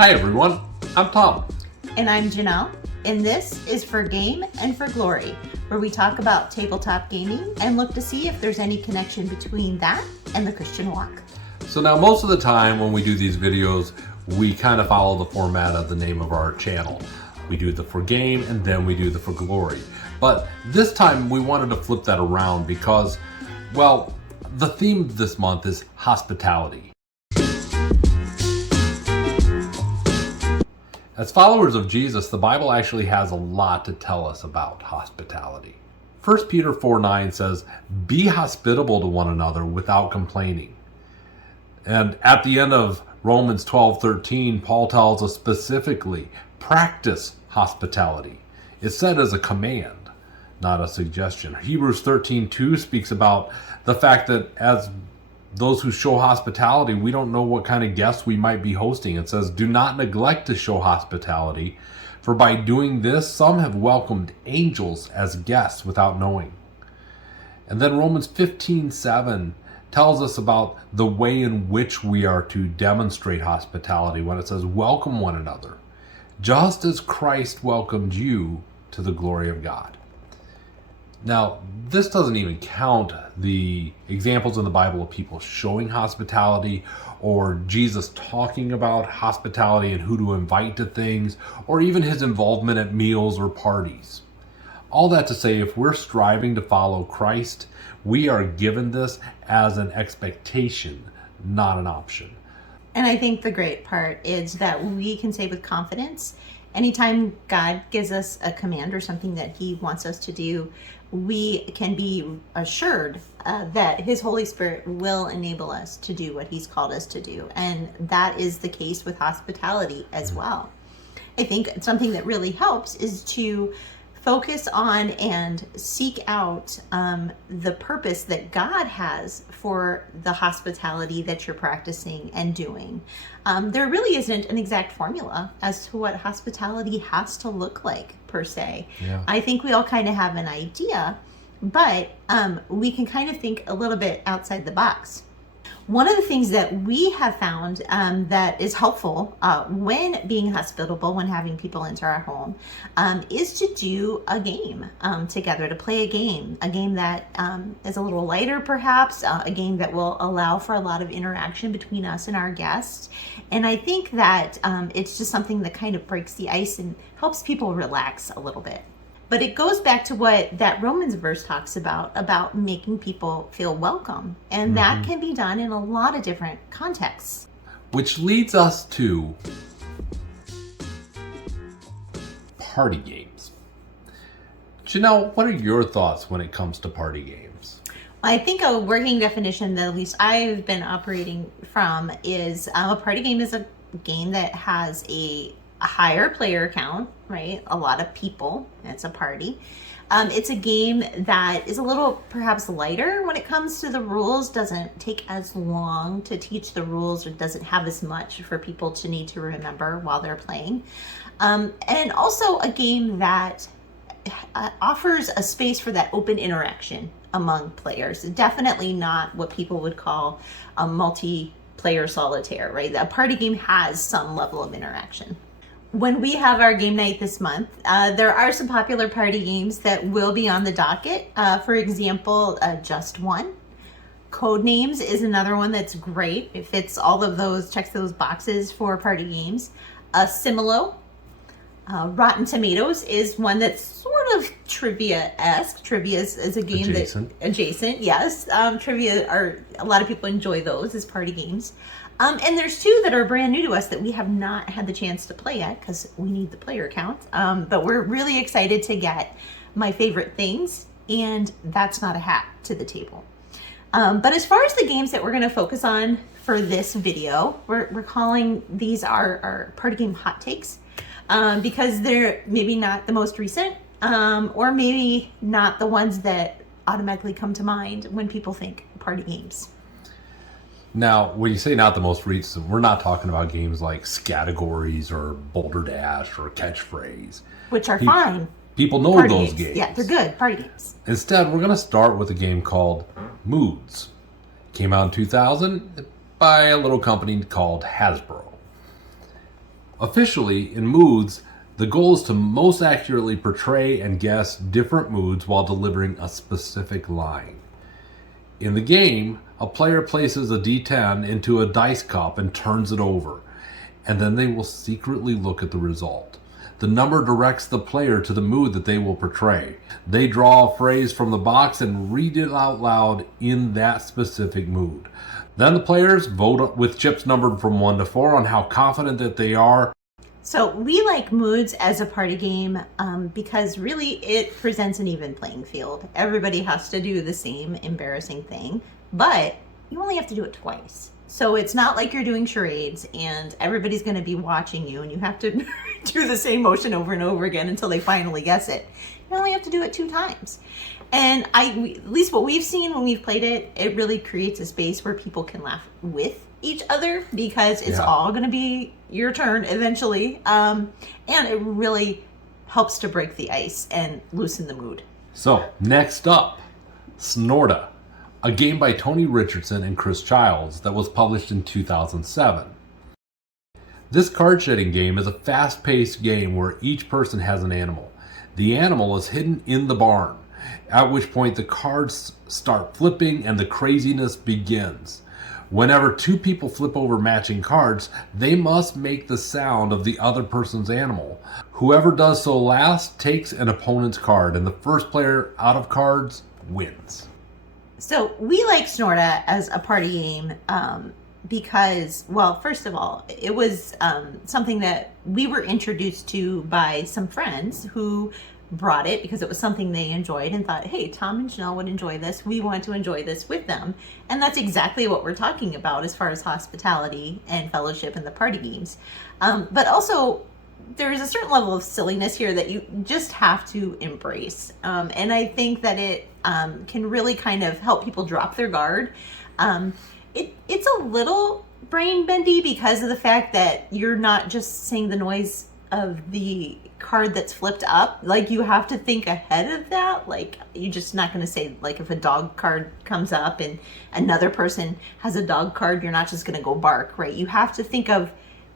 Hi everyone, I'm Tom. And I'm Janelle, and this is For Game and For Glory, where we talk about tabletop gaming and look to see if there's any connection between that and the Christian walk. So now most of the time when we do these videos, we kind of follow the format of the name of our channel. We do the For Game and then we do the For Glory. But this time we wanted to flip that around because, well, the theme this month is hospitality. As followers of Jesus, the Bible actually has a lot to tell us about hospitality. 1 Peter 4:9 says, "Be hospitable to one another without complaining." And at the end of Romans 12:13, Paul tells us specifically, practice hospitality. It's said as a command, not a suggestion. Hebrews 13:2 speaks about the fact that as those who show hospitality, we don't know what kind of guests we might be hosting. It says, "Do not neglect to show hospitality, for by doing this, some have welcomed angels as guests without knowing." And then Romans 15:7 tells us about the way in which we are to demonstrate hospitality when it says, "Welcome one another, just as Christ welcomed you to the glory of God." Now, this doesn't even count the examples in the Bible of people showing hospitality, or Jesus talking about hospitality and who to invite to things, or even his involvement at meals or parties. All that to say, if we're striving to follow Christ, we are given this as an expectation, not an option. And I think the great part is that we can say with confidence, anytime God gives us a command or something that he wants us to do, we can be assured that his Holy Spirit will enable us to do what he's called us to do. And that is the case with hospitality as well. I think something that really helps is to focus on and seek out the purpose that God has for the hospitality that you're practicing and doing. There really isn't an exact formula as to what hospitality has to look like per se. Yeah. I think we all kind of have an idea, but we can kind of think a little bit outside the box. One of the things that we have found that is helpful when being hospitable, when having people into our home, is to do a game together, to play a game that is a little lighter perhaps, a game that will allow for a lot of interaction between us and our guests. And I think that it's just something that kind of breaks the ice and helps people relax a little bit. But it goes back to what that Romans verse talks about making people feel welcome. And that can be done in a lot of different contexts. Which leads us to party games. Janelle, what are your thoughts when it comes to party games? I think a working definition that at least I've been operating from is a party game is a game that has a higher player count, right? A lot of people. It's a party. It's a game that is a little perhaps lighter when it comes to the rules, doesn't take as long to teach the rules, or doesn't have as much for people to need to remember while they're playing. And also a game that offers a space for that open interaction among players. Definitely not what people would call a multiplayer solitaire, right? A party game has some level of interaction. When we have our game night this month, there are some popular party games that will be on the docket. For example, Just One. Codenames is another one that's great. It fits all of those, checks those boxes for party games. Similo. Rotten Tomatoes is one that's sort of trivia-esque. Trivia is a game adjacent, yes. Trivia a lot of people enjoy those as party games. And there's two that are brand new to us that we have not had the chance to play yet because we need the player count. But we're really excited to get My Favorite Things and That's Not a Hat to the table. But as far as the games that we're going to focus on for this video, we're calling these our party game hot takes because they're maybe not the most recent or maybe not the ones that automatically come to mind when people think party games. Now, when you say not the most recent, we're not talking about games like Scattergories or Boulder Dash or Catchphrase. Which are fine. People know party those games. games. Yeah, they're good party games. Instead, we're going to start with a game called Moods. Came out in 2000 by a little company called Hasbro. Officially, in moods, the goal is to most accurately portray and guess different moods while delivering a specific line. In the game, a player places a d10 into a dice cup and turns it over, and then they will secretly look at the result. The number directs the player to the mood that they will portray. They draw a phrase from the box and read it out loud in that specific mood. Then the players vote with chips numbered from 1 to 4 on how confident that they are. So we like moods as a party game because really it presents an even playing field. Everybody has to do the same embarrassing thing, but you only have to do it twice. So it's not like you're doing charades and everybody's going to be watching you and you have to do the same motion over and over again until they finally guess it. You only have to do it 2 times. And at least what we've seen when we've played it, it really creates a space where people can laugh with each other because it's all going to be your turn eventually. And it really helps to break the ice and loosen the mood. So next up, Snorta, a game by Tony Richardson and Chris Childs that was published in 2007. This card shedding game is a fast-paced game where each person has an animal. The animal is hidden in the barn, at which point the cards start flipping and the craziness begins. Whenever 2 people flip over matching cards, they must make the sound of the other person's animal. Whoever does so last takes an opponent's card, and the first player out of cards wins. So we like Snorta as a party game because, well, first of all, it was something that we were introduced to by some friends who brought it because it was something they enjoyed and thought, hey, Tom and Janelle would enjoy this. We want to enjoy this with them. And that's exactly what we're talking about as far as hospitality and fellowship and the party games. But also, there is a certain level of silliness here that you just have to embrace. And I think that it can really kind of help people drop their guard. It's a little brain bendy because of the fact that you're not just saying the noise of the card that's flipped up. Like, you have to think ahead of that. Like, you're just not going to say, like, if a dog card comes up and another person has a dog card, you're not just going to go bark, right? You have to think of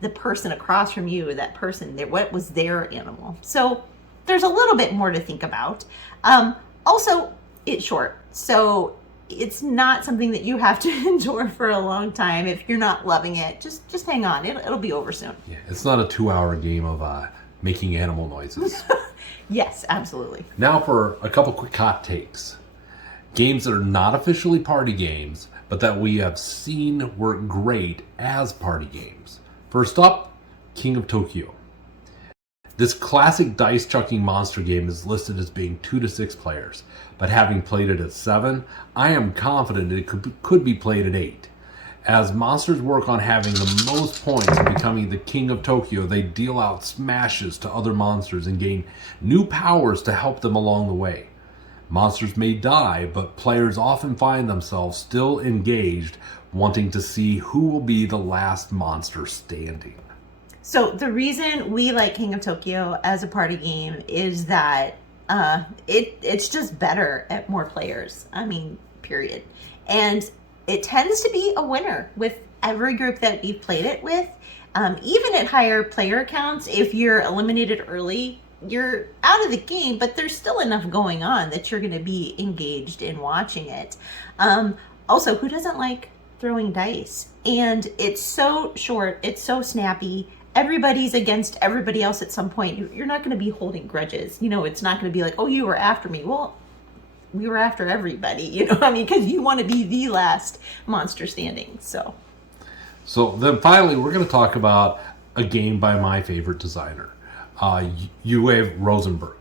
the person across from you, that person, what was their animal. So there's a little bit more to think about. Also, it's short, so it's not something that you have to endure for a long time. If you're not loving it, just hang on. It'll be over soon. Yeah, it's not a 2-hour game of making animal noises. Yes, absolutely. Now for a couple quick hot takes. Games that are not officially party games, but that we have seen work great as party games. First up, King of Tokyo. This classic dice chucking monster game is listed as being 2 to 6 players, but having played it at 7, I am confident it could be played at 8. As monsters work on having the most points and becoming the King of Tokyo, they deal out smashes to other monsters and gain new powers to help them along the way. Monsters may die, but players often find themselves still engaged, wanting to see who will be the last monster standing. So the reason we like King of Tokyo as a party game is that it's just better at more players. I mean, period. And it tends to be a winner with every group that we've played it with. Even at higher player counts, if you're eliminated early, you're out of the game, but there's still enough going on that you're going to be engaged in watching it. Also, who doesn't like throwing dice? And it's so short, it's so snappy. Everybody's against everybody else at some point. You're not going to be holding grudges. You know, it's not going to be like, oh, you were after me. Well, we were after everybody, you know what I mean? Because you want to be the last monster standing. So then finally, we're going to talk about a game by my favorite designer, Uwe Rosenberg.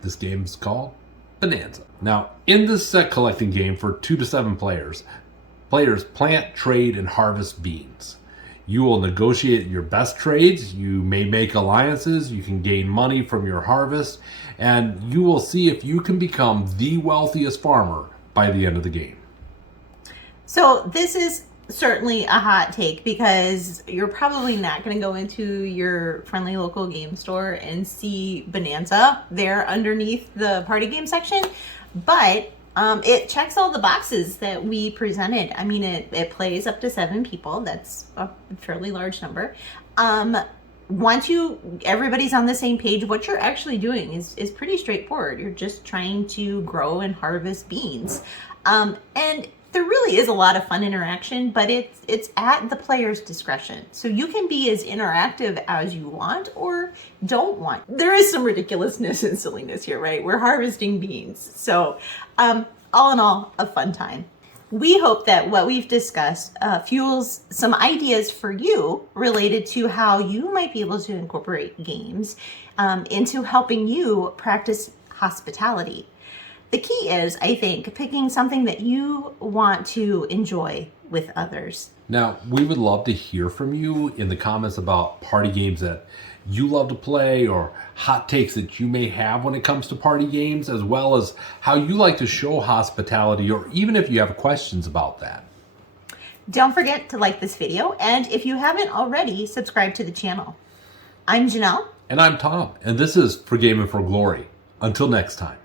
This game is called Bohnanza. Now, in this set collecting game for 2 to 7 players, players plant, trade, and harvest beans. You will negotiate your best trades, you may make alliances, you can gain money from your harvest, and you will see if you can become the wealthiest farmer by the end of the game. So this is certainly a hot take because you're probably not going to go into your friendly local game store and see Bohnanza there underneath the party game section. But It checks all the boxes that we presented. I mean, it plays up to 7 people. That's a fairly large number. Once everybody's on the same page, what you're actually doing is pretty straightforward. You're just trying to grow and harvest beans. And there really is a lot of fun interaction, but it's at the player's discretion. So you can be as interactive as you want or don't want. There is some ridiculousness and silliness here, right? We're harvesting beans. So all in all, a fun time. We hope that what we've discussed fuels some ideas for you related to how you might be able to incorporate games into helping you practice hospitality. The key is, I think, picking something that you want to enjoy with others. Now, we would love to hear from you in the comments about party games that you love to play or hot takes that you may have when it comes to party games, as well as how you like to show hospitality, or even if you have questions about that. Don't forget to like this video, and if you haven't already, subscribe to the channel. I'm Janelle. And I'm Tom, and this is For Game and for Glory. Until next time.